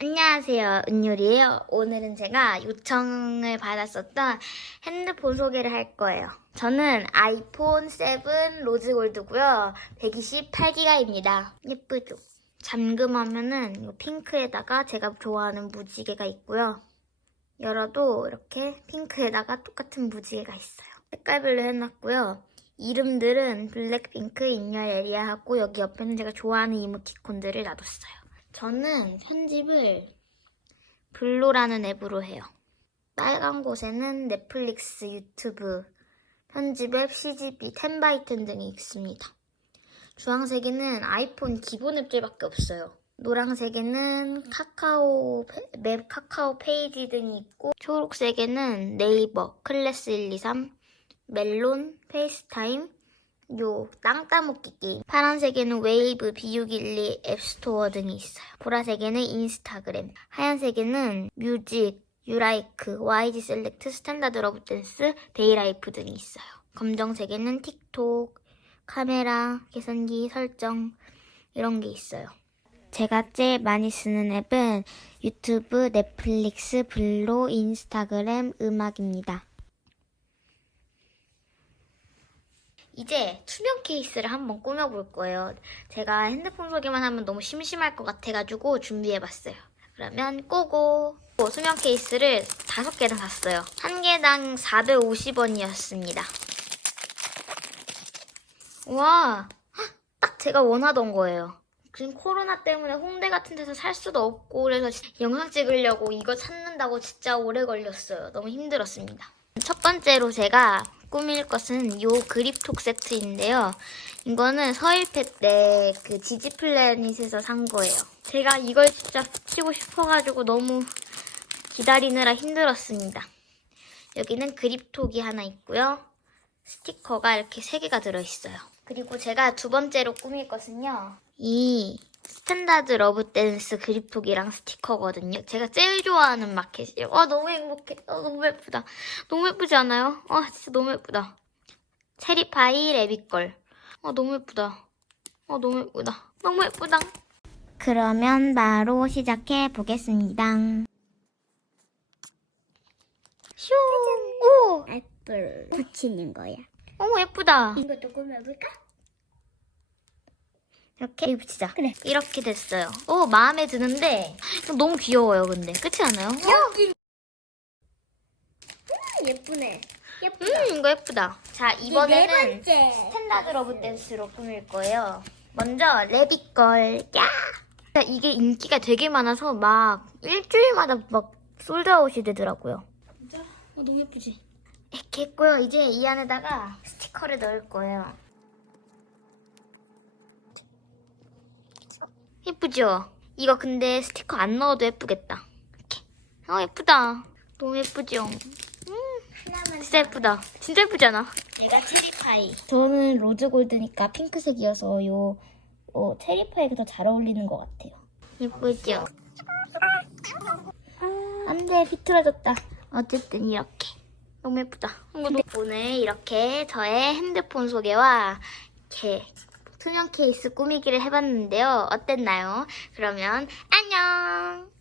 안녕하세요. 은율이에요. 오늘은 제가 요청을 받았었던 핸드폰 소개를 할 거예요. 저는 아이폰 7 로즈 골드고요. 128기가입니다. 예쁘죠? 잠금하면은 이 핑크에다가 제가 좋아하는 무지개가 있고요. 열어도 이렇게 핑크에다가 똑같은 무지개가 있어요. 색깔별로 해놨고요. 이름들은 블랙핑크, 인열 에리아하고 여기 옆에는 제가 좋아하는 이모티콘들을 놔뒀어요. 저는 편집을 블로라는 앱으로 해요. 빨간 곳에는 넷플릭스, 유튜브, 편집 앱, CGV, 10바이텐 등이 있습니다. 주황색에는 아이폰 기본 앱들밖에 없어요. 노란색에는 카카오 페- 맵 카카오 페이지 등이 있고 초록색에는 네이버, 클래스 123, 멜론, 페이스타임, 요 땅 따먹기 게임. 파란색에는 웨이브, B612, 앱스토어 등이 있어요. 보라색에는 인스타그램, 하얀색에는 뮤직, 유라이크, YG 셀렉트, 스탠다드 러브 댄스, 데이라이프 등이 있어요. 검정색에는 틱톡, 카메라, 계산기, 설정 이런 게 있어요. 제가 제일 많이 쓰는 앱은 유튜브, 넷플릭스, 블로, 인스타그램, 음악입니다. 이제 투명 케이스를 한번 꾸며볼 거예요. 제가 핸드폰 소개만 하면 너무 심심할 것 같아가지고 준비해봤어요. 그러면 꼬고 투명 케이스를 다섯 개나 샀어요. 한 개당 450원이었습니다. 와, 헉, 딱 제가 원하던 거예요. 지금 코로나 때문에 홍대 같은 데서 살 수도 없고 그래서 영상 찍으려고 이거 찾는다고 진짜 오래 걸렸어요. 너무 힘들었습니다. 첫 번째로 제가 꾸밀 것은 요 그립톡 세트인데요. 이거는 서일팩 때그 지지플래닛에서 산 거예요. 제가 이걸 진짜 붙이고 싶어가지고 너무 기다리느라 힘들었습니다. 여기는 그립톡이 하나 있고요. 스티커가 이렇게 세 개가 들어있어요. 그리고 제가 두 번째로 꾸밀 것은요. 이 스탠다드 러브 댄스 그립톡이랑 스티커거든요. 제가 제일 좋아하는 마켓이에요. 아 너무 행복해. 아, 너무 예쁘다. 너무 예쁘지 않아요? 아 진짜 너무 예쁘다. 체리파이 레비걸. 아 너무 예쁘다. 아 너무 예쁘다. 너무 예쁘다. 그러면 바로 시작해 보겠습니다. 슈. 오. 애플 붙이는 거야. 오 예쁘다. 이것도 꾸며볼까? 이렇게 붙이자. 그래. 이렇게 됐어요. 오 마음에 드는데 너무 귀여워요. 근데 그렇지 않아요? 여기. 음, 예쁘네. 예쁘다. 음 이거 예쁘다. 자 이제 이번에는 네. 스탠다드 러브 댄스로 꾸밀 거예요. 먼저 레비걸. 야! 자, 이게 인기가 되게 많아서 막 일주일마다 막 솔드아웃이 되더라고요. 진짜? 어, 너무 예쁘지? 이렇게 했고요. 이제 이 안에다가 스티커를 넣을 거예요. 예쁘죠? 이거 근데 스티커 안 넣어도 예쁘겠다. 이렇게. 어 예쁘다. 너무 예쁘죠? 하나만. 진짜 예쁘다. 진짜 예쁘잖아. 내가 체리파이. 저는 로즈 골드니까 핑크색이어서 요 어, 체리파이가 더 잘 어울리는 것 같아요. 예쁘죠? 안 돼 비틀어졌다. 어쨌든 이렇게 너무 예쁘다. 오늘 이렇게 저의 핸드폰 소개와 이렇게 투명 케이스 꾸미기를 해봤는데요. 어땠나요? 그러면 안녕.